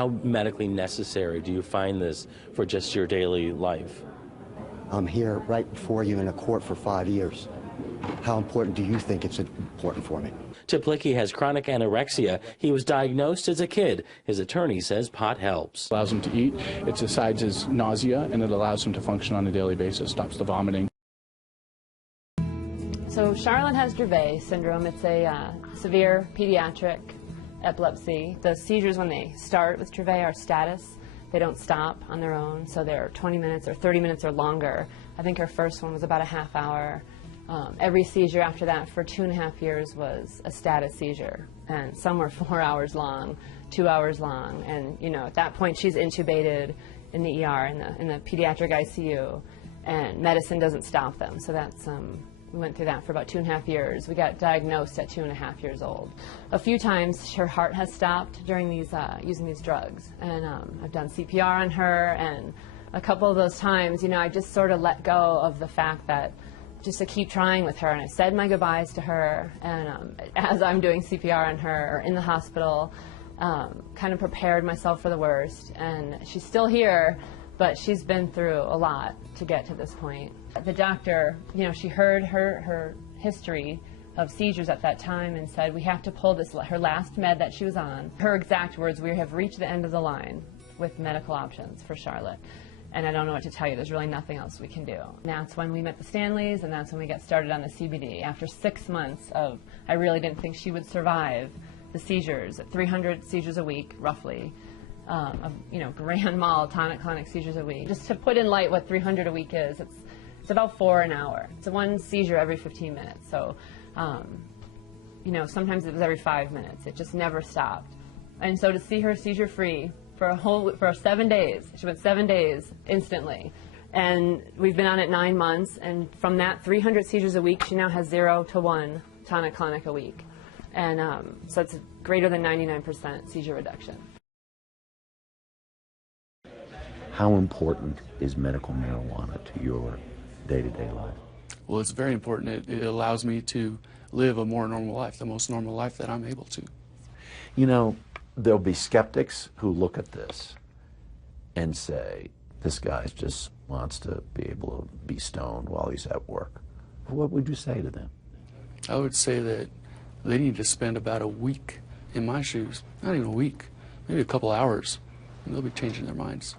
How medically necessary do you find this for just your daily life? I'm here right before you in a court for 5 years. How important do you think it's important for me? Teplicki has chronic anorexia. He was diagnosed as a kid. His attorney says pot helps. Allows him to eat, it subsides his nausea, and it allows him to function on a daily basis, stops the vomiting. So Charlotte has Dravet syndrome. It's a severe pediatric epilepsy. The seizures when they start with Dravet are status. They don't stop on their own, so they're 20 minutes or 30 minutes or longer. I think her first one was about a half hour. Every seizure after that for 2.5 years was a status seizure, and some were 4 hours long, 2 hours long, and you know, at that point she's intubated in the ER, in the pediatric ICU, and medicine doesn't stop them. So that's we went through that for about 2.5 years. We got diagnosed at 2.5 years old. A few times her heart has stopped during these using these drugs, and I've done CPR on her, and a couple of those times, you know, I just sort of let go of the fact that just to keep trying with her, and I said my goodbyes to her, and as I'm doing CPR on her or in the hospital, kind of prepared myself for the worst. And she's still here, but she's been through a lot to get to this point. The doctor, you know, she heard her history of seizures at that time and said, we have to pull this, her last med that she was on. Her exact words, we have reached the end of the line with medical options for Charlotte. And I don't know what to tell you, there's really nothing else we can do. And that's when we met the Stanleys, and that's when we got started on the CBD. After 6 months of, I really didn't think she would survive the seizures, 300 seizures a week, roughly, of, you know, grand mal tonic-clonic seizures a week. Just to put in light what 300 a week is, it's about 4 an hour. It's one seizure every 15 minutes. So, you know, sometimes it was every 5 minutes. It just never stopped. And so to see her seizure-free for 7 days. She went 7 days instantly. And we've been on it 9 months, and from that 300 seizures a week, she now has 0 to 1 tonic-clonic a week. And so it's greater than 99% seizure reduction. How important is medical marijuana to your day-to-day life? Well, it's very important. It allows me to live a more normal life, the most normal life that I'm able to. You know, there'll be skeptics who look at this and say, this guy just wants to be able to be stoned while he's at work. What would you say to them? I would say that they need to spend about a week in my shoes, not even a week, maybe a couple hours, and they'll be changing their minds.